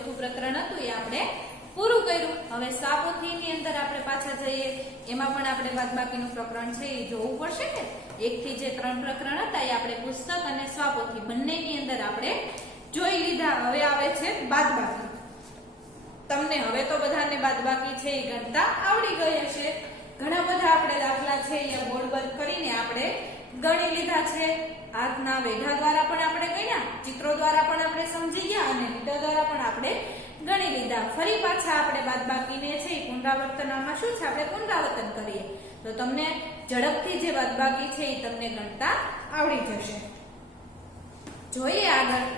ચોથું પ્રકરણ હતું એ આપણે પૂરું કર્યું। હવે સ્વાપોથીની અંદર આપણે પાછા જઈએ, એમાં પણ આપણે બાદબાકીનું પ્રકરણ છે એ જોવું પડશે ને। 1 થી જે 3 પ્રકરણ હતા એ આપણે પુસ્તક અને સ્વાપોથી બંનેની અંદર આપણે જોઈ લીધા। હવે આવે છે બાદબાકી। તમને હવે તો બધાને બાદબાકી છે એ ગણતા આવડી ગઈ હશે। ઘણા બધા આપણે દાખલા છે એ બોર્ડ બંધ કરીને આપણે ગણી લીધા છે। હાથના વેઢા દ્વારા પણ આપણે ગણ્યા, ચિત્રો દ્વારા પણ આપણે સમજી ગયા અને લીટા દ્વારા પણ આપણે ગણી લીધા। ફરી પાછા આપણે બાદબાકીને છે એ પુનરાવર્તનમાં શું છે આપણે પુનરાવર્તન કરીએ તો તમને ઝડપથી જે બાદબાકી છે એ તમને ગણતા આવડી જશે। જોઈએ આગળ।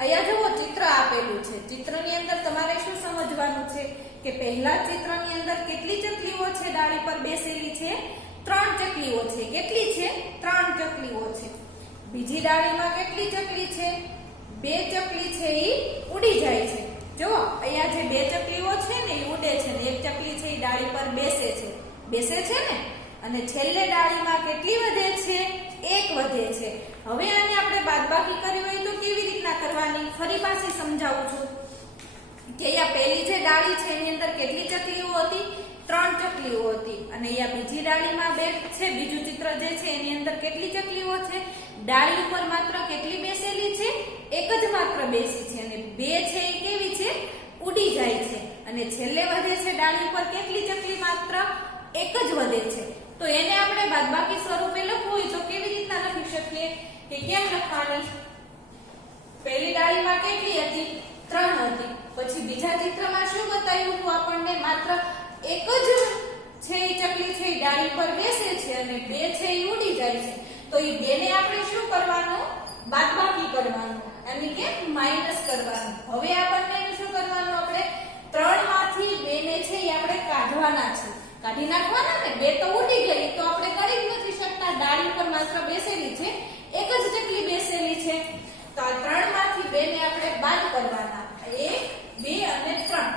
અહીંયા જુઓ ચિત્ર આપેલું છે। ચિત્રની અંદર તમારે શું સમજવાનું છે કે પહેલા ચિત્રની અંદર કેટલી ચકલીઓ છે ડાળી પર બેસેલી છે? 3 ચકલીઓ છે। કેટલી છે? 3 ચકલીઓ છે। બીજી ડાળીમાં કેટલી ચકલી છે? 2 ચકલી છે એ ઉડી જાય છે। જો અહીંયા જે 2 ચકલીઓ છે ને એ ઉડે છે ને એક ચકલી છે એ ડાળી પર બેસે છે ને, અને છેલ્લે ડાળીમાં કેટલી વધે છે? 1 વધે છે। હવે આને આપણે બાદબાકી કરવી હોય તો કેવી રીતના કરવાની ફરી પાછી સમજાવું છું કે અહીંયા પહેલી જે ડાળી છે એની અંદર કેટલી ચકલીઓ હતી? 3 ચકલીઓ હતી। અને અહીંયા બીજી ડાળીમાં 2 છે, બીજું ચિત્ર જે છે એની અંદર કેટલી ચકલીઓ છે? ડાળી ઉપર માત્ર કેટલી બેસેલી છે? 1 જ માત્ર બેસી છે, અને 2 છે એ કેવી છે? ઉડી જાય છે। અને છેલ્લે વધે છે ડાળી ઉપર કેટલી ચકલી? માત્ર 1 જ વધે છે। તો એને આપણે બાદબાકી સ્વરૂપે લખવું હોય તો કેવી રીતના લખી શકીએ કે કેમ લખવાની? પહેલી ડાળીમાં કેટલી હતી? 3 હતી। પછી બીજા ચિત્રમાં શું બતાવ્યું હતું આપણને? માત્ર 1 જ છે એ ચકલી છે એ ડાળી પર બેસે છે અને 2 છે એ ઉડી જાય છે। તો એ 2 ને આપણે શું કરવાનું? બાદબાકી કરવાનું, એટલે કે માઈનસ કરવાનું। હવે આ બંનેને શું કરવાનું? આપણે 3 માંથી 2 ને છે એ આપણે કાઢવાના છે, કાઢી નાખવાના ને। 2 તો ઉડી ગઈ તો આપણે કરી જ નથી શકતા, ડાળી પર માત્ર બેસેલી છે, 1 જ ચકલી બેસેલી છે। તો આ 3 માંથી 2 ને આપણે બાદ કરવાના, 1 2 અને 3।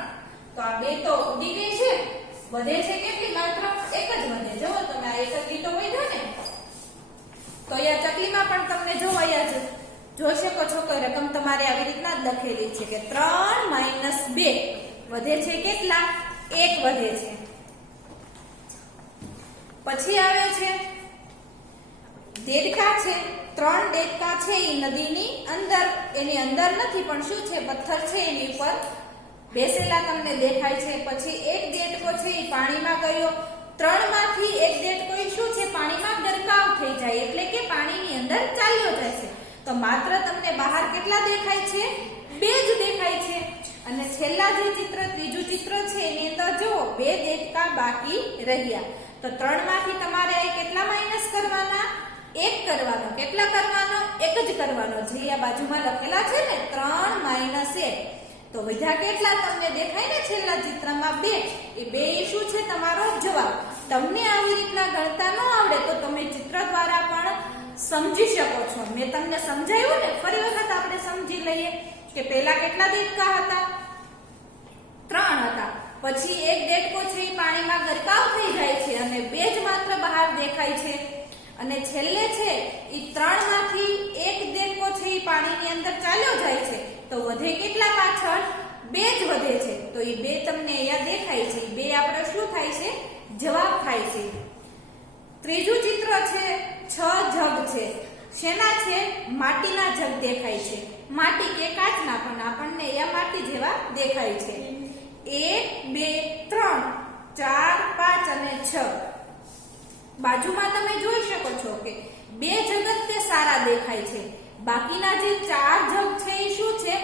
તો આ 2 તો ઉડી ગઈ છે, વધે છે કેટલી? માત્ર 1 જ વધે। જો તમે આ 1 ચકલી તો વધ્યો ને, તો અહીંયા ચકલીમાં પણ તમને જો અહીંયા જોઈ શકો છો કે રકમ તમારે આવી રીતના જ લખેલી છે કે 3 - 2 વધે છે કેટલા? 1 વધે છે। પછી આવે છે દેડકા છે। 3 દેડકા છે એ નદીની અંદર, એની અંદર નથી પણ શું છે? પથ્થર છે એની ઉપર બેસેલા તમને દેખાય છે। પછી એક દેડકો છે એ પાણીમાં ગયો। 3 માંથી એક દેડકો શું છે? પાણીમાં ગરકાવ થઈ જાય, એટલે કે પાણીની અંદર ચાલ્યો જાય છે। તો માત્ર તમને બહાર કેટલા દેખાય છે? 2 જ દેખાય છે। અને છેલ્લા જે ચિત્ર, ત્રીજું ચિત્ર છે એની અંદર જો 2 દેડકા બાકી રહ્યા। તો 3 માંથી તમારે કેટલા માઈનસ કરવાના? 1 કરવાનો। કેટલા કરવાનો? 1 જ કરવાનો, જે આ બાજુમાં લખેલા છે ને 3 - 1। તો વધ્યા કેટલા તમને દેખાય ને છેલ્લા ચિત્રમાં? 2। એ 2 એ શું છે? તમારો જવાબ। તમને આવી રીતના ગણતા ન આવડે તો તમે ચિત્ર દ્વારા પણ સમજી શકો છો। મેં તમને સમજાવ્યું ને, ફરી વખત આપણે સમજી લઈએ કે પહેલા કેટલા દેડકા હતા? 3 હતા। પછી એક દેડકો છે એ પાણીમાં ગરકાવ થઈ જાય છે અને 2 જ માત્ર બહાર દેખાય છે। અને છેલ્લે છે એ 3 માંથી એક દેડકો છે એ પાણીની અંદર ચાલ્યો જાય છે, તો વધે કેટલા પાછળ? 2 જ વધે છે। તો એ 2 તમને અહીંયા દેખાય છે, 2 આપણે શું થાય છે? જવાબ થાય છે। ત્રીજું ચિત્ર છે 6 જગ છે। શેના છે? માટીના જગ દેખાય છે। માટી કે કાચના, પણ આપણને અહીંયા માટી જેવા દેખાય છે। 1 2 3 4 5 અને 6 બાજુમાં તમે જોઈ શકો છો કે 2 જગ તે સારા દેખાય છે। બાકીના જે 4 જગ છે એ શું છે?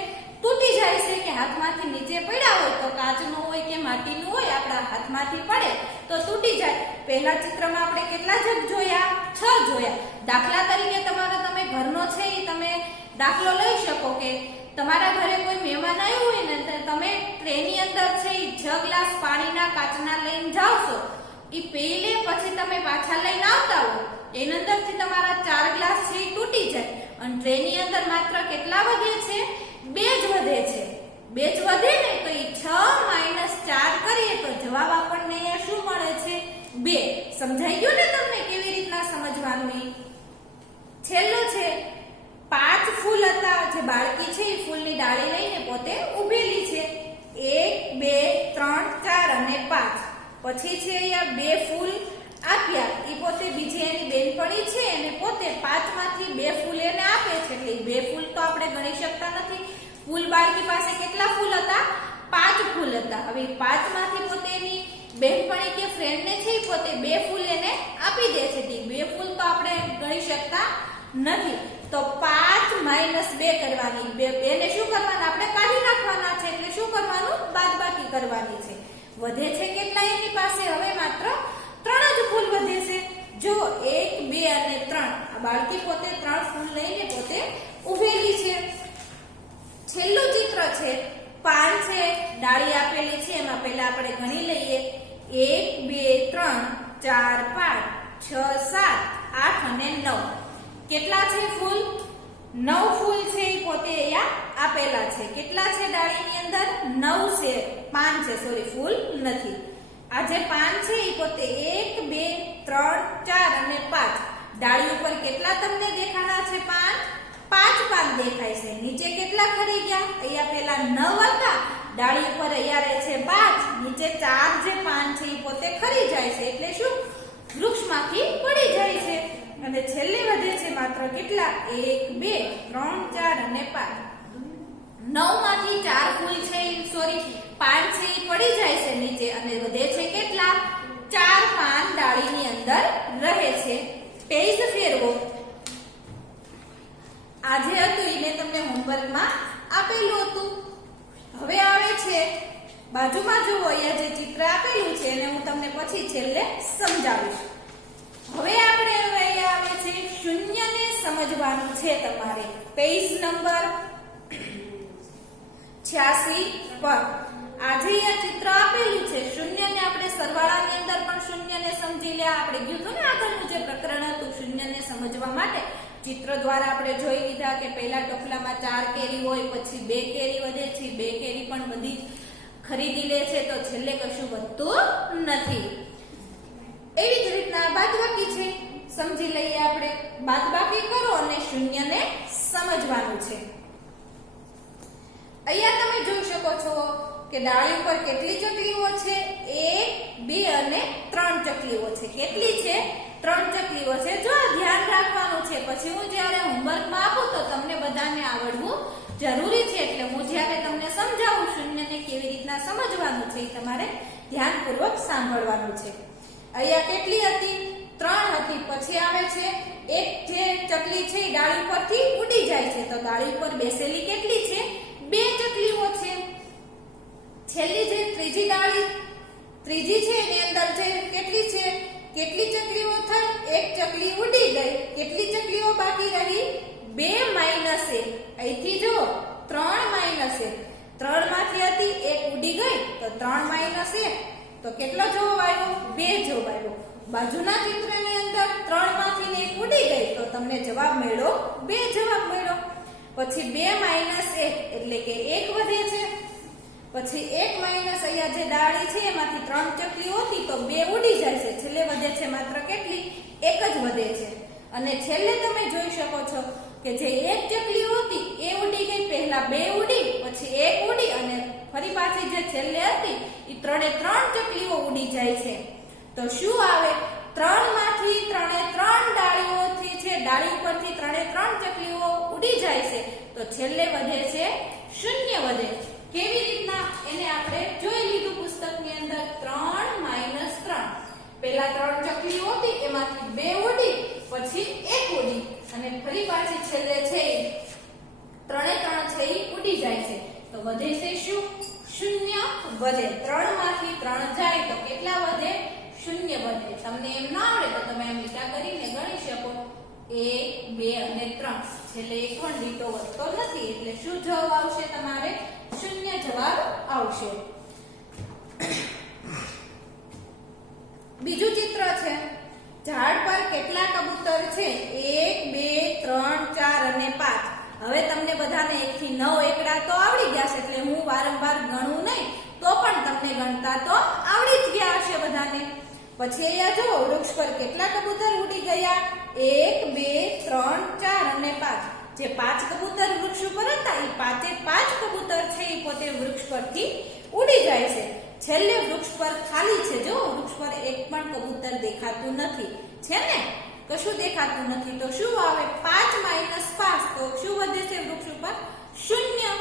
તૂટી જાય છે, કે હાથમાંથી નીચે પડ્યા હોય તો કાચનું હોય કે માટીનું હોય, આપણા હાથમાંથી પડે તો તૂટી જાય। પહેલા ચિત્રમાં આપણે કેટલા જગ જોયા? 6 જોયા। દાખલા તરીકે તમે ઘરનો છે એ તમે દાખલો લઈ શકો કે તમારા ઘરે કોઈ મહેમાન આવ્યું હોય ને, તમે ટ્રેની અંદર છે એ 6 ગ્લાસ પાણીના કાચના લઈને જાવ છો, એ પી લે પછી તમે પાછા લઈને આવતા હો, એની અંદરથી તમારા 4 ગ્લાસ છે એ તૂટી જાય અને ટ્રેની અંદર માત્ર કેટલા વધે છે? 2 જ વધે છે। 2 જ વધે ને તો એ 6 - 4 કરીએ તો જવાબ આપણને અહીંયા શું મળે છે? 2। સમજાઈ ગયું ને તમને કેવી રીતના સમજવાનું? છેલ્લું છે 5 ફૂલ હતા। જે બાળકી છે એ ફૂલની ડાળી લઈને પોતે 5. પછી છે અહીંયા 2 ફૂલ આપ્યા, એ પોતે બીજી એની બેનપણી છે અને પોતે 5 માંથી 2 ફૂલ એને આપે છે, એટલે 2 ફૂલ તો આપણે ગણી શકતા નથી. ફૂલ બાળકી પાસે કેટલા ફૂલ હતા? 5 ફૂલ હતા. હવે 5 માંથી પોતે એની બેનપણી કે ફ્રેન્ડ ને છે પોતે 2 ફૂલ એને આપી દે છે. 2 ફૂલ તો આપણે ગણી શકતા નથી. તો 5 - 2 કરવાની, 2 ને શું કરવાના? આપણે કાઢી નાખવાના છે, એટલે શું કરવાનું? બાદબાકી કરવાની છે. વધે છે કેટલા એની પાસે? હવે માત્ર 3 જ ફૂલ વધે છે. જો 1, 2 અને 3 આ બાળકી પોતે 3 ફૂલ લઈને પોતે ઊભેલી છે. છેલ્લું ચિત્ર છે, પાન છે, ડાળી આપેલી છે, એમાં પહેલા આપણે ગણી લઈએ. 1, 2, 3, 4, 5, 6, 7, 8 અને 9. કેટલા છે ફૂલ? 9 ફૂલ છે, એ પોતે અહીંયા આપેલા છે. કેટલા છે ડાળીની અંદર? 9 છે. પાન છે, સોરી, ફૂલ નથી. આ જે પાન છે એ પોતે 1, 2, 3, 4 અને 5. ડાળી ઉપર કેટલા તમને દેખાણા છે પાન? 5 પાન દેખાય છે. નીચે કેટલા ખરી ગયા? અહીંયા પેલા 9 હતા, ડાળી ઉપર અહીંયા રહે છે 5, નીચે 4 જે પાન છે એ પોતે ખરી જાય છે, એટલે શું? વૃક્ષમાંથી પડી જાય છે. અને છેલ્લે વધે છે માત્ર કેટલા? 1, 2, 3, 4 અને 5. 9 માંથી 4 ફૂલ છે, સોરી, પાન છે એ પડી જાય છે નીચે, અને વધે છે કેટલા? 4 પાન ડાળીની અંદર રહે છે. પેજ ફેરવો. આજે હતું એને તમને હોમવર્કમાં આપેલું હતું. હવે આવે છે બાજુમાં જુઓ, અહીંયા જે ચિત્ર આપેલું છે એને હું તમને પછી છેલ્લે સમજાવીશ. હવે આપણે અહીંયા આવે છે શૂન્યને સમજવાનું છે તમારે. પેજ નંબર 86 પર આજે આ ચિત્ર આપેલું છે. શૂન્યને આપણે સરવાળાની અંદર પણ શૂન્યને સમજી લ્યા. આપણે કીધું હતું ને આગળનું જે પ્રકરણ હતું શૂન્યને સમજવા માટે ચિત્ર દ્વારા આપણે જોઈ લીધા કે પહેલા ટોપલામાં 4 કેરી હોય, પછી 2 કેરી વધે છે, 2 કેરી પણ બધી ખરીદી લે છે, તો છેલ્લે કશું વધતું નથી. એવી જ રીતના બાદબાકી છે, સમજી લઈએ આપણે. બાદબાકી કરો અને શૂન્યને સમજવાનું છે. અહીંયા તમે જોઈ શકો છો કે ડાળી ઉપર કેટલી ચકલીઓ છે? 1, 2 અને 3 ચકલીઓ છે. કેટલી છે? 3 ચકલીઓ છે. જો ધ્યાન રાખવાનું છે, પછી હું જ્યારે હોમવર્કમાં આપું તો તમને બધાને આવડવું જરૂરી છે, એટલે હું જ્યારે તમને સમજાવું શૂન્યને કેવી રીતના સમજવાનું છે એ તમારે ધ્યાનપૂર્વક સાંભળવાનું છે. અહીંયા કેટલી હતી? 3 હતી. પછી આવે છે એક જે ચકલી છે એ ડાળી પરથી ઉડી જાય છે, તો ડાળી ઉપર બેસેલી કેટલી છે? 2 ચકલીઓ છે. છેલ્લી જે ત્રીજી ડાળી ત્રીજી છે એની અંદર જે કેટલી છે? કેટલી ચકલીઓ થઈ? 1 ચકલી ઉડી ગઈ. કેટલી ચકલીઓ બાકી રહી? 2 - 1. અહીંથી જો 3 - 1. 3 માંથી હતી 1 ઉડી ગઈ, તો 3 - 1, તો કેટલો જવાબ આવ્યો? 2 જવાબ આવ્યો. બાજુના ચિત્રની અંદર 3 માંથી 1 ઉડી ગઈ, તો તમને જવાબ મળ્યો 2 જવાબ મળ્યો. પછી 2 - 1 એટલે કે 1 વધે છે. પછી 1 માઈનસ અહીંયા જે ડાળી છે એમાંથી 3 ચકલીઓ હતી તો 2 ઉડી જાય છે. છેલ્લે વધે છે માત્ર કેટલી? 1 જ વધે છે. અને છેલ્લે તમે જોઈ શકો છો કે જે 1 ચકલી હતી એ ઉડી ગઈ. પહેલા 2 ઉડી, પછી 1 ઉડી અને ફરી પાછી જે છેલ્લે હતી એ 3 ચકલીઓ ઉડી જાય છે. તો શું આવે? 3 માંથી 3 ડાળીઓથી છે, ડાળી ઉપરથી 3 ચકલીઓ ઉડી જાય છે, તો છેલ્લે વધે છે 0 વધે. કેવી રીતના એને આપણે જોઈ લીધું પુસ્તકની અંદર. 3 - 3. પહેલા 3 ચકલીઓ હતી એમાંથી 2 ઉડી, પછી 1 ઉડી અને ફરી પાછી છેલ્લે છે 3 છે એ ઉડી જાય છે, તો વધે છે શું? 0 વધે. 3 માંથી 3 જાય તો કેટલા વધે? 0 વધે. તમને એમ ના આવડે તો તમે એમ લીટા કરીને ગણી શકો. 1, 2 અને 3. છેલ્લે એક પણ લીટો વધતો નથી, એટલે શું જવાબ આવશે તમારે? 0 જવાબ આવશે. બીજું ચિત્ર છે. ઝાડ પર કેટલા કબૂતર છે? 1, 2, 3, 4 અને 5. હવે તમને બધાને 1 થી 9 એકડા તો આવડી ગયા છે, એટલે હું વારંવાર ગણું નહીં, તો પણ તમને ગણતા તો આવડી જ ગયા હશે બધાને. પછી અહીંયા જુઓ, વૃક્ષ પર કેટલા કબૂતર ઉડી ગયા? 1, 2, 3, 4 અને 5. જે 5 કબૂતર વૃક્ષ ઉપર હતા એ 5 કબૂતર છે એ પોતે વૃક્ષ પરથી ઉડી જાય છે. છેલ્લે વૃક્ષ પર ખાલી કબૂતર દેખાતું નથી, છે ને? કશું દેખાતું નથી તો શું આવે? 5 - 5 તો શું વધે છે વૃક્ષ ઉપર? 0.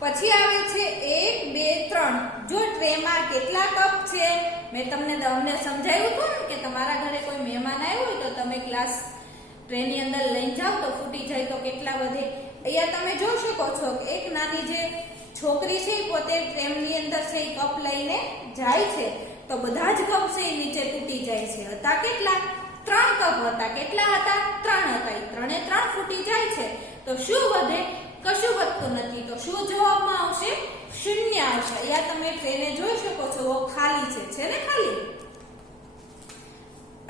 પછી આવે છે 1 2 3. જો ટ્રેમાં કેટલા કપ છે? મેં તમને સમજાવ્યું હતું ને કે તમારા ઘરે કોઈ મહેમાન આવ્યો હોય તો તમે ગ્લાસ ટ્રેની અંદર લઈને જાઓ તો ફૂટી જાય તો કેટલા વધે? અહીંયા તમે જોઈ શકો છો કે એક નાની જે છોકરી છે એ પોતે ટ્રેનની અંદર છે એ કપ લઈને જાય છે તો બધા જ કપ છે એ નીચે તૂટી જાય છે. હતા કેટલા? 3 કપ હતા. કેટલા હતા? 3 હતા. એ 3 એ 3 ફૂટી જાય છે તો શું વધે? કશું વધતું નથી. તો શું જવાબમાં આવશે? 0 આવશે. અહીંયા તમે ટ્રેને જોઈ શકો છો ખાલી છે ને? ખાલી.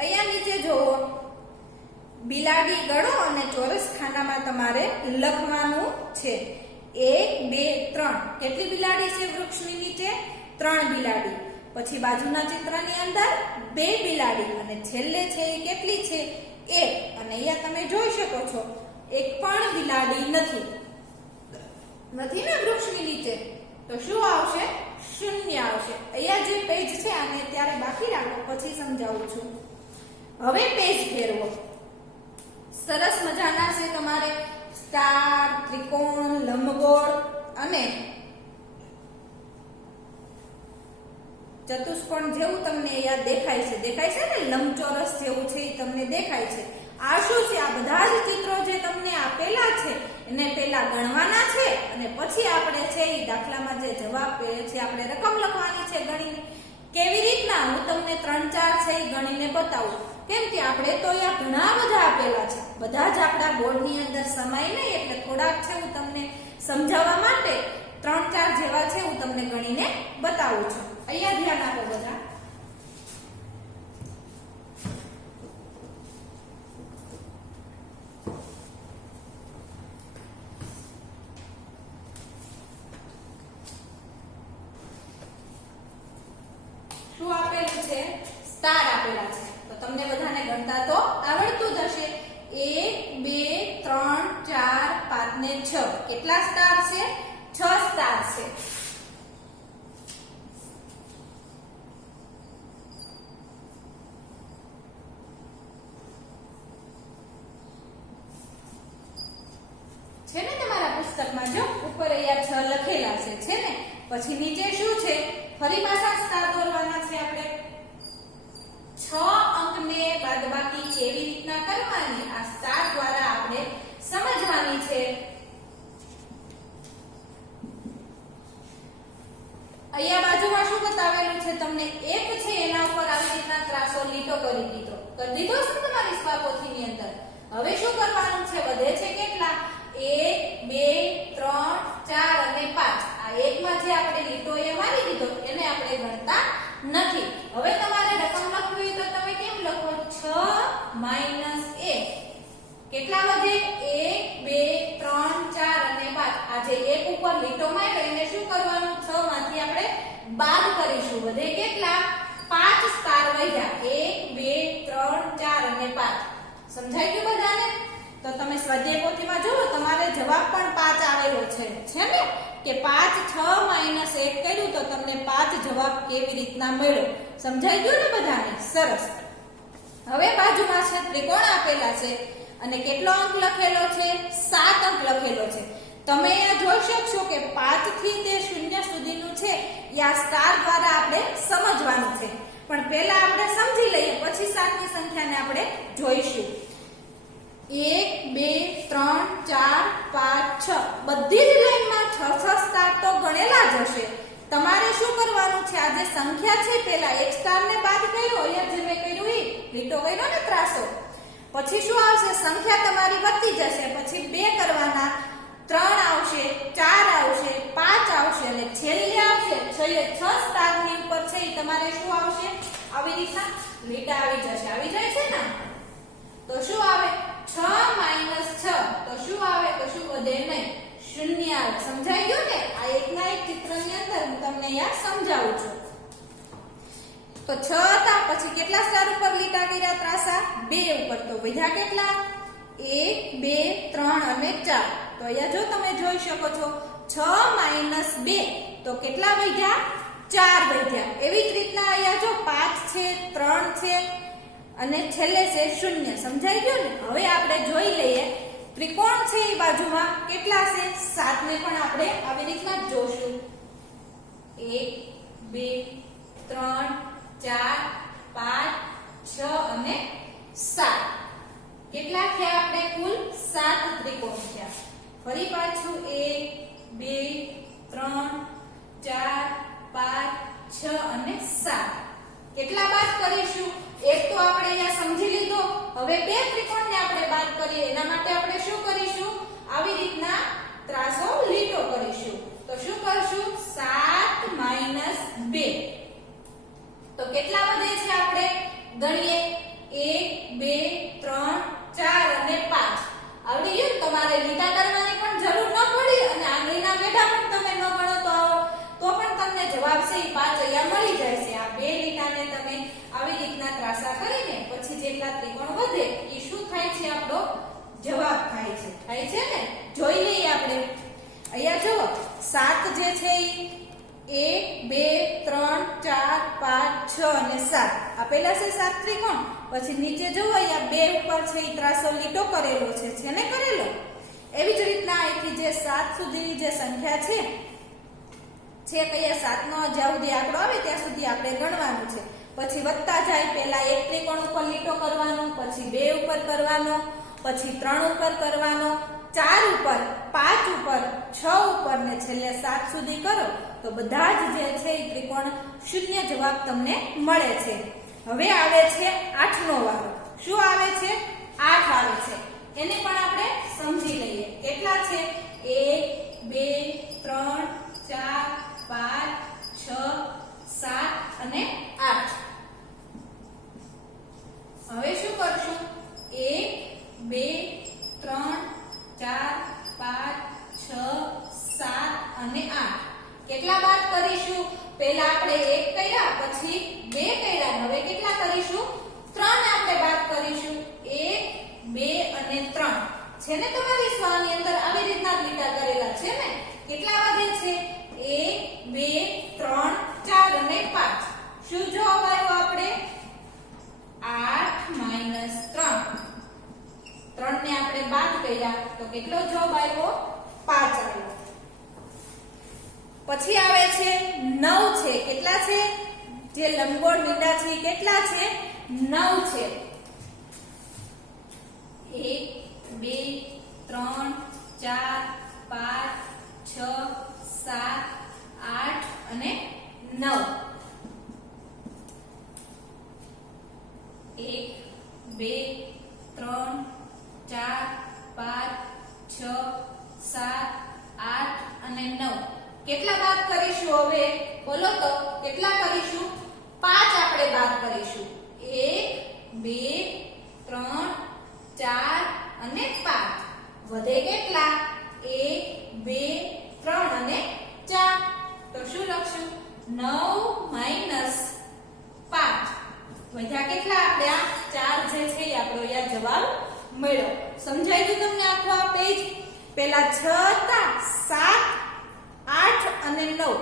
અહીંયા નીચે જોવો બિલાડી ગળો અને ચોરસ ખાનામાં તમારે લખવાનું છે 1 2 3. કેટલી બિલાડી છે વૃક્ષની નીચે? 3 બિલાડી. પછી બાજુના ચિત્રની અંદર 2 બિલાડી અને છેલ્લે છે એ કેટલી છે? 1. અને અહીંયા તમે જોઈ શકો છો એક પણ બિલાડી નથી ને વૃક્ષની નીચે તો શું આવશે? 0 આવશે. અહીંયા જે પેજ છે આને અત્યારે બાકી રાખો, પછી સમજાવું છું. હવે પેજ ફેરવો. સરસ મજાના છે તમારે સ્ટાર, ત્રિકોણ, લંબગોળ અને ચતુષ્કોણ જેવું તમને અહીંયા દેખાય છે ને? લંબચોરસ જેવું છે એ તમને દેખાય છે. આ શું છે? આ બધા જ ચિત્રો જે તમને આપેલા છે એને પહેલા ગણવાના છે અને પછી આપણે છે એ દાખલામાં જે જવાબ છે આપણે રકમ લખવાની છે ગણીને. કેવી રીતના? હું તમને 3 4 છે એ ગણીને બતાવું. કેમ કે આપણે તો અહીંયા ઘણા બધા આપેલા છે, બધા જ આપણા બોર્ડની અંદર સમાય નહીં એટલે થોડાક છે હું તમને સમજાવવા માટે 3 4 જેવા છે હું તમને ગણીને બતાવું છું. અહીંયા ધ્યાન આપો બધા. શું આપેલું છે? સ્ટાર આપેલા છે. તો તમને બધાને ગણતા તો આવડતું જ હશે. 1 2 3 4 5 ને 6. કેટલા સ્ટાર છે? 6 સ્ટાર છે. છે ને તમારા પુસ્તકમાં? જો ઉપર અહીંયા 6 લખેલા છે ને? પછી નીચે શું છે? ફરી પાછા સ્ટાર દોરવાના છે આપણે. 6 અંકને બાદબાકી કેવી રીતના કરવાની આ સ્ટાર દ્વારા આપણે સમજવાની છે. અહીંયા બાજુમાં શું બતાવેલું છે તમને? 1 છે એના ઉપર આવી રીતના ત્રાસો લીટો કરી દીધો છે તમારી સ્વાપોથીની અંદર. હવે શું કરવાનું છે? વધે છે કેટલા? 1 2 3 4 અને 5. આ 1 માં જે આપણે લીટો એ મારી દીધો એને આપણે ગણતા નથી. હવે તમારે રકમ લખવી તો તમે કેમ લખો? 6 - 1. કેટલા વધે? 1 2 3 4 અને 5. આ જે 1 ઉપર લીટો માર્યો એને શું કરવાનું? 6 માંથી આપણે બાદ કરીશું. વધે કેટલા? 5 સ્ટાર વધ્યા. 1 2 3 4 અને 5. સમજાઈ ગયું બધાને? તો તમે સ્વાધ્યાય પોથીમાં જુઓ તમારે જવાબ પણ 5 આવેલો છે ને? કે 5 6 - 1 કર્યું તો તમને 5 જવાબ કેવી રીતના મળ્યો? સમજાઈ ગયું ને બધાને? સરસ. હવે બાજુમાં છે ત્રિકોણ આપેલા છે અને કેટલો અંક લખેલો છે? 7 અંક લખેલો છે. તમે અહીંયા જોઈ શકશો કે 5 થી તે 0 સુધીનું છે એ આ સ્ટાર દ્વારા આપણે સમજવાનું છે. પણ પહેલા આપણે સમજી લઈએ પછી 7 ની સંખ્યાને આપણે જોઈશું. 1 2 3 4 5 6. બધી જ લાઈનમાં 6 સ્ટાર તો ગણેલા જ હશે. તમારે શું કરવાનું છે? આ જે સંખ્યા છે પહેલા એક સ્ટાર ને બાદ કર્યો, અહીંયા જે મેં કર્યું એ લીટો કર્યો ને ત્રાસો. પછી શું આવશે? સંખ્યા તમારી વધતી જશે. પછી 2 કરવાના, 3 આવશે, 4 આવશે, 5 આવશે અને છેલ્લે આવશે 6 સ્ટારની ઉપર છે એ તમારે શું આવશે? આવી રીતના લીટા આવી જશે. આવી જાય છે ને? તો શું આવે? 6 - 6 તો શું આવે? તો શું વધે નહીં? 0 આવે. સમજાઈ ગયું ને? આ એકના એક ચિત્રની અંદર હું તમને અહીંયા સમજાવું છું. તો 6 હતા. પછી કેટલા સ્ટાર ઉપર લીટા કર્યા? ત્રાસા 2 ઉપર. તો વધ્યા કેટલા? 1 2 3 અને 4. તો અહીંયા જો તમે જોઈ શકો છો 6 - 2 તો કેટલા વધ્યા? 4 વધ્યા. એવી જ રીતના અહીંયા જો 5 છે, 3 છે અને છેલ્લે છે 0. સમજાઈ ગયું ને? હવે આપણે જોઈ લઈએ ત્રિકોણ છે એ બાજુમાં કેટલા છે. 7 ને પણ આપણે આવી રીતના જોશું. 1 2 3 4 5 6 અને 7. કેટલા થયા આપણે? કુલ 7 ત્રિકોણ થયા. ફરી પાછું 1 2 3 4 5 6 અને 7. કેટલા બાદ કરીશું? એક તો આપણે અહીંયા સમજી લીધો. હવે બે ત્રિકોણને આપણે બાદ કરીએ. એના માટે આપણે શું કરીશું? આવી રીતના ત્રાસો લીટો કરીશું. તો શું કરશું? 7 - 2. તો કેટલા વધે છે? આપણે ગણીએ. 1 2 3 4 અને 5. આવડી ગયું? તમારે લીટા કરવાની પણ જરૂર ન પડી અને આંગળીના વેઢા પણ તમે ન ગણો તો પણ તમને જવાબ છે એ 5 અહીંયા મળી જાય છે. આ બે લીટાને તમે આવી રીતના ત્રાસા કરીને પછી જેટલા ત્રિકોણ વધે એ શું થાય છે? આપણો જવાબ થાય છે. થાય છે ને? જોઈ લઈએ આપણે. અહીંયા જુઓ 7 જે છે એ 1 2 3 4 5 6 અને 7 આપેલા છે 7 ત્રિકોણ. પછી નીચે જુઓ અહીંયા 2 ઉપર છે એ ત્રાસો લીટો કરેલો છે ને કરેલો. એવી જ રીતના અહીંથી જે 7 સુધીની જે સંખ્યા છે કયા 7 નો જ્યાં સુધી આંકડો આવે ત્યાં સુધી આપણે ગણવાનું છે. પછી વધતા જાય. પહેલા એક ત્રિકોણ ઉપર લીટો કરવાનો, પછી 2 ઉપર કરવાનો, પછી 3 ઉપર કરવાનો, 4 ઉપર, 5 ઉપર, 6 ઉપર ને છેલ્લે 7 સુધી કરો તો બધા જ જે છે એ ત્રિકોણ શૂન્ય જવાબ તમને મળે છે. હવે આવે છે 8 નો વારો. શું આવે છે? 8 આવે છે. એને પણ આપણે સમજી લઈએ. કેટલા છે? 1 2 3 4 5 6 7 અને 8. હવે શું કરશું? 1 2 3 4 5 6 7 અને 8. કેટલા બાદ કરીશું? પહેલા આપણે 1 કર્યા, પછી 2 કર્યા. હવે કેટલા કરીશું? 3 આપણે બાદ કરીશું. 1 2 અને 3 છે ને? તમારી સ્વાની અંદર આવી રીતના લીટા કરેલા છે ને? કેટલા વધે છે? 1 2 3 4 અને 5. શું જવાબ આવ્યો આપણે? 8 - 3. 3 ને આપણે બાદ કર્યા તો કેટલો જવાબ આવ્યો? 5 આવ્યો. પછી આવે છે 9 છે. કેટલા છે? જે લંબગોળ મીંડા છે કેટલા છે? 9 છે. 1 2 3 4 5 6 7 8 અને 9. 1 2 3 4 5 6 7 8 અને 9. કેટલા બાદ કરીશું? હવે બોલો તો કેટલા કરીશું? 5 આપણે બાદ કરીશું. 1 2 3 4 અને 5. વધે કેટલા? 1 2 3 અને 4. તો શું લખશું? 9 - 5. વધ્યા કેટલા? આપણે આ 4 જે છે એ આપણો અહીંયા જવાબ મળ્યો. સમજાઈ ગયું તમને આખું આ પેજ? પહેલા 6 હતા, 7 8 અને 9.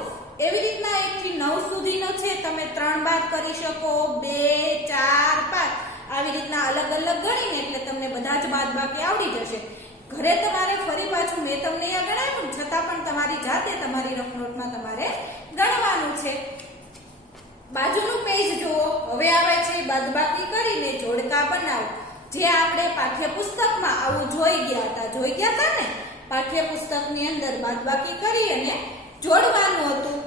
એવી રીતના 1 થી 9 સુધીનો છે. તમે 3 બાદ કરી શકો, 2 4 5 આવી રીતના અલગ અલગ ગણીને એટલે તમને બધા જ બાદ બાકી આવડી જશે. ઘરે તમારે ફરી પાછું મેં તમને અહીંયા ગણાવ્યું છતાં પણ તમારી જાતે તમારી રફ નોટમાં તમારે ગણવાનું છે. બાજુનું પેજ જુઓ. હવે આવે છે બાદબાકી કરીને જોડકા બનાવો. જે આપણે પાઠ્યપુસ્તકમાં આવું જોઈ ગયા હતા ને? પાઠ્યપુસ્તકની અંદર બાદબાકી કરી અને જોડવાનું હતું.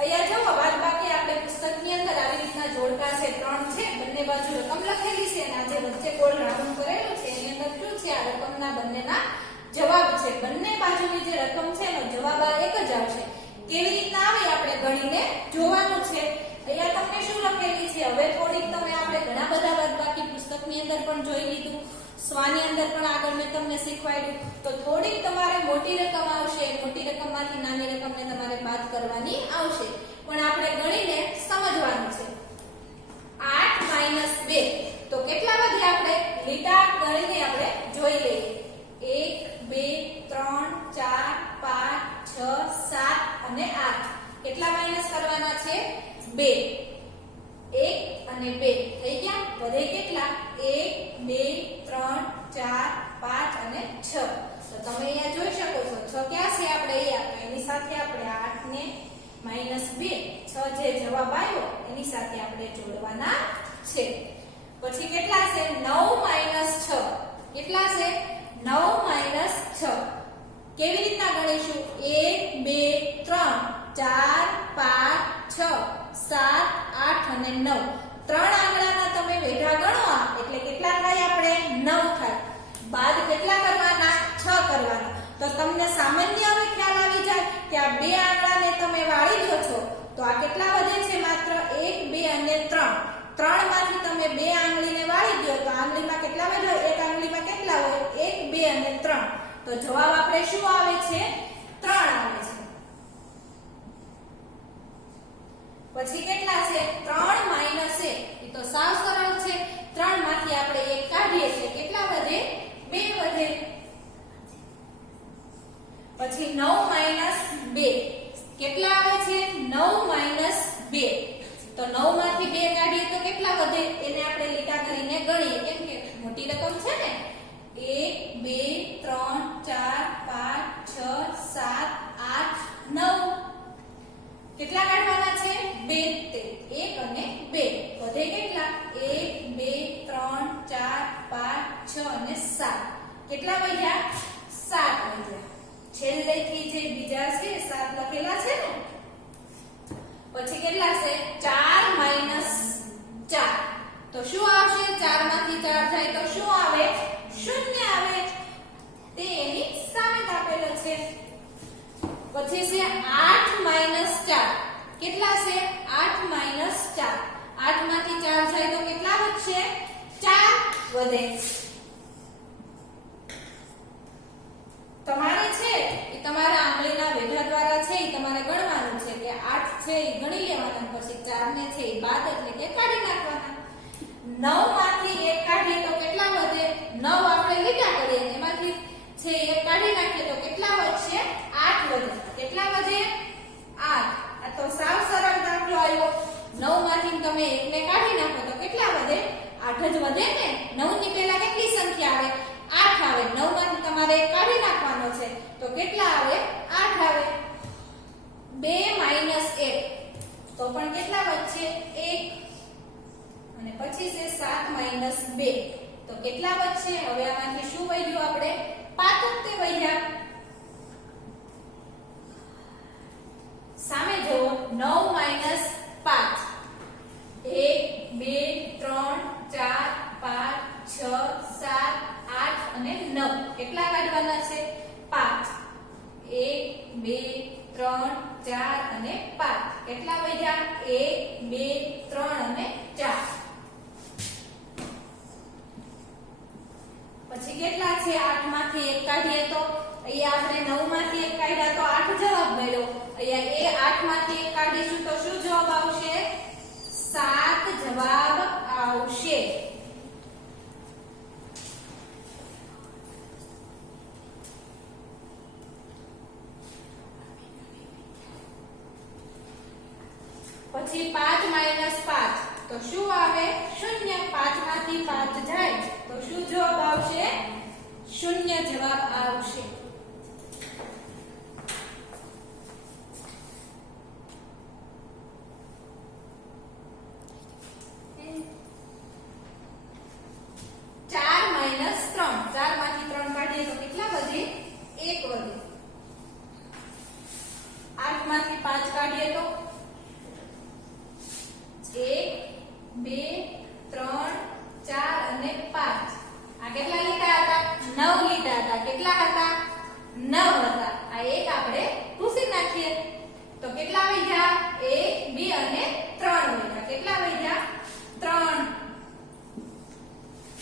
અહીંયા જો બાદબાકી આપણે પુસ્તકની અંદર આવી રીતના જોડકા છે 3 છે. બંને બાજુ રકમ લખેલી છે અને આ જે વચ્ચે ગોળ રાઉન્ડ કરેલું છે એની અંદર શું છે? આ રકમના બંનેના જવાબ છે. બંને બાજુની જે રકમ છે એનો જવાબ આ એક જ આવશે. કેવી રીતના આવે આપણે ગણીને જોવાનું છે. અહીંયા તમને શું લખેલી છે? હવે થોડીક તમે આપણે ઘણા બધા બાદબાકી પુસ્તકની અંદર પણ જોઈ લીધું, સ્વાની અંદર પણ આગળ મેં તમને શીખવાડ્યું. તો થોડીક તમારે મોટી રકમ આવશે. મોટી રકમમાંથી નાની રકમને તમારે બાદ કરવાની આવશે. પણ આપણે ગણીને સમજવાનું છે. 8 - 2 તો કેટલા વધ્યા? આપણે લીટા આંગળીને આપણે જોઈ લઈએ. 1 2 3 4 5 6 7 અને 8. કેટલા માઈનસ કરવાના છે? 2. 1 અને 2 થઈ ગયા. વધે કેટલા? 1 2 3 4 5 અને 6. તો તમે અહીંયા જોઈ શકો છો 6 ક્યાં છે આપણે અહીંયા, તો એની સાથે આપણે 8 ને -2 6 જે જવાબ આવ્યો એની સાથે આપણે જોડવાના છે. પછી કેટલા છે? 9 - 6. કેટલા છે? 9 - 6. કેવી રીતના ગણીશું? 1 2 3 4 5 6 7 8 અને 9. ત્રણ આંગળાના તમે વેઢા ગણો એટલે કેટલા થાય? આપણે 9 થાય. બાદ કેટલા કરવાના? 6 કરવાના. તો તમને સામાન્ય હવે ખ્યાલ આવી જાય કે આ બે આંગળાને તમે વાળી દો છો તો આ કેટલા વધે છે? માત્ર 1 2 અને 3. 3 માંથી તમે બે આંગળીને વાળી દો તો આંગળીમાં કેટલા વધે? એક આંગળીમાં કેટલા હોય? 1 2 અને 3. તો જવાબ આપણે શું આવે છે? 3 આવે છે. પછી કેટલા છે? 3 - 1. એ તો સાવ સરળ છે. 3 માંથી આપણે 1 કાઢીએ છીએ. કેટલા વધે? 2 વધે. પછી 9 - 2. કેટલા આવે છે? 9 - 2. તો 9 માંથી 2 કાઢીએ તો કેટલા વધે? એને આપણે લીટા કરીને ગણીએ કેમ કે મોટી રકમ છે ને. 1 2 3 4 5 6 7 8 9. કેટલા કાઢવાના છે? 2 તે 1 અને 2. વધે કેટલા? 1 2 3 4 5 6 અને 7. કેટલા વધ્યા? 7 વધ્યા. છેલ્લેથી જે બીજા છે 7 લખેલા છે ને. પછી કેટલા છે? 4 - 4. તો શું આવશે? 4 માંથી 4 જાય તો શું આવે? 0 આવે. તે એની સામે આપેલો છે. પછી છે 8 - 4. કેટલા છે? 8 - 4. 8 માંથી 4 જાય તો કેટલા વધશે? 4 વધે. તમારે છે એ તમારા આંગળીના વેઢા દ્વારા છે એ તમારે ગણવાનું છે કે 8 છે એ ગણી લેવાના. પછી 4 ને છે એ બાદ એટલે કે કાઢી નાખવાના. 9 માંથી 1 કાઢીએ તો કેટલા વધે? 9 આપણે લીટા કરીએ એમાંથી છે 1 કાઢી નાખીએ તો કેટલા વધશે? 8 વધે. કેટલા વધે? 8. આ તો સાવ સરળ દાખલો આવ્યો. 9 માંથી તમે 1 ને કાઢી નાખો તો કેટલા વધે? 8 જ વધે ને. 9 ની પહેલા કેટલી સંખ્યા આવે? 8 આવે. 9 માંથી તમારે 1 કાઢી નાખવાનો છે તો કેટલા આવે? 8 આવે. 2 - 1. તો પણ કેટલા વધશે? 1. અને પછી છે 7 - 2. તો કેટલા વધશે? હવે આમાંથી શું વધ્યું? આપણે 5 જ તે વધ્યા. સામે જુઓ 9 - 5. 1 2 3 4 5 6 7 8 અને 9. કેટલા કાઢવાના છે? 5. 1 2 3 4 અને 5. કેટલા વધ્યા? 1 2 3 અને 4. પછી કેટલા છે? 8 માંથી 1 કાઢીએ તો અહીંયા આપણે 9 માંથી 1 કાઢ્યા તો 8 જવાબ મળ્યો. અહીંયા 8 માંથી 1 કાઢીશું તો શું જવાબ આવશે? 7 જવાબ આવશે. પછી 5 - 5 તો શું આવે? 0. 5 માંથી 5 જાય તો શું જવાબ આવશે? 0 જવાબ આવશે.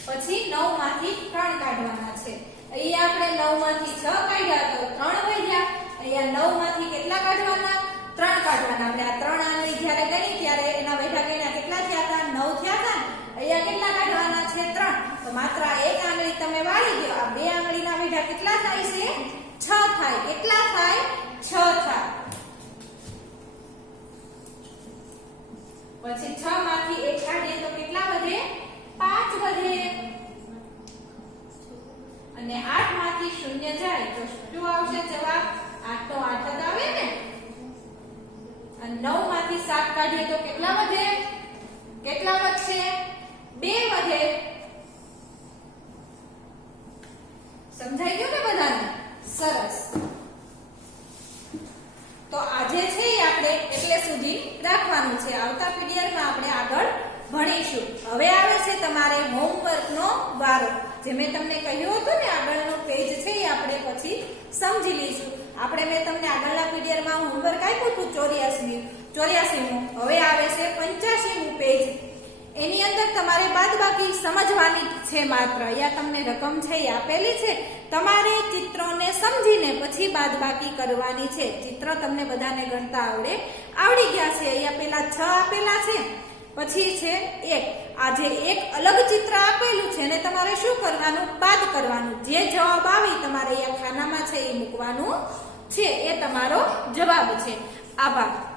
પછી 9 માંથી 3 કાઢવાના છે. અહીંયા આપણે 9 માંથી 6 કાઢ્યા તો 3 વધ્યા. અહીંયા 9 માંથી કેટલા કાઢવાના? 3 કાઢવાના. આપણે આ 3 આંગળી જ્યારે ગણી ત્યારે એના વેઢા ગણ્યા કેટલા થયા હતા? 9 થયા હતા. અહીંયા કેટલા કાઢવાના છે? 3. તો માત્ર એક આંગળી તમે વાળી દો. આ 2 આંગળીના વીંઢા કેટલા થાય છે? 6 થાય. કેટલા થાય? 6 થાય. પછી 6 માંથી 1 કાઢીએ તો કેટલા વધે? 5 વધે. અને 8 માંથી 0 જાય તો શું આવશે જવાબ? 8 તો 8 જ આવે ને. અને 9 માંથી 7 કાઢીએ તો કેટલા વધે? કેટલા વધશે? 2 વધે. સમજાઈ ગયું ને બધાને? સરસ. તો આજે છે એ આપણે એટલે સુધી રાખવાનું છે. આવતા પીડીએફમાં આપણે આગળ ભણીશું. હવે આવે છે તમારે હોમવર્કનો વારો. જે મેં તમને કહ્યું હતું ને આગળનો પેજ છે એ આપણે પછી સમજી લઈશું. મેં તમને આગળના પીડીએફમાં હોમવર્ક આપ્યું હતું 84મું. હવે આવે છે 85મું પેજ. એની અંદર તમારે બાદબાકી સમજવાની છે માત્ર. અહીંયા તમને રકમ છે એ આપેલી છે. તમારે ચિત્રોને સમજીને પછી બાદબાકી કરવાની છે. ચિત્ર તમને બધાને ગણતા આવડી ગયા છે. અહીંયા પેલા 6 આપેલા છે, પછી છે 1. આ જે એક અલગ ચિત્ર આપેલું છે ને તમારે શું કરવાનું? બાદ કરવાનું. જે જવાબ આવી તમારે અહીંયા ખાનામાં છે એ મૂકવાનું છે. એ તમારો જવાબ છે. આભાર.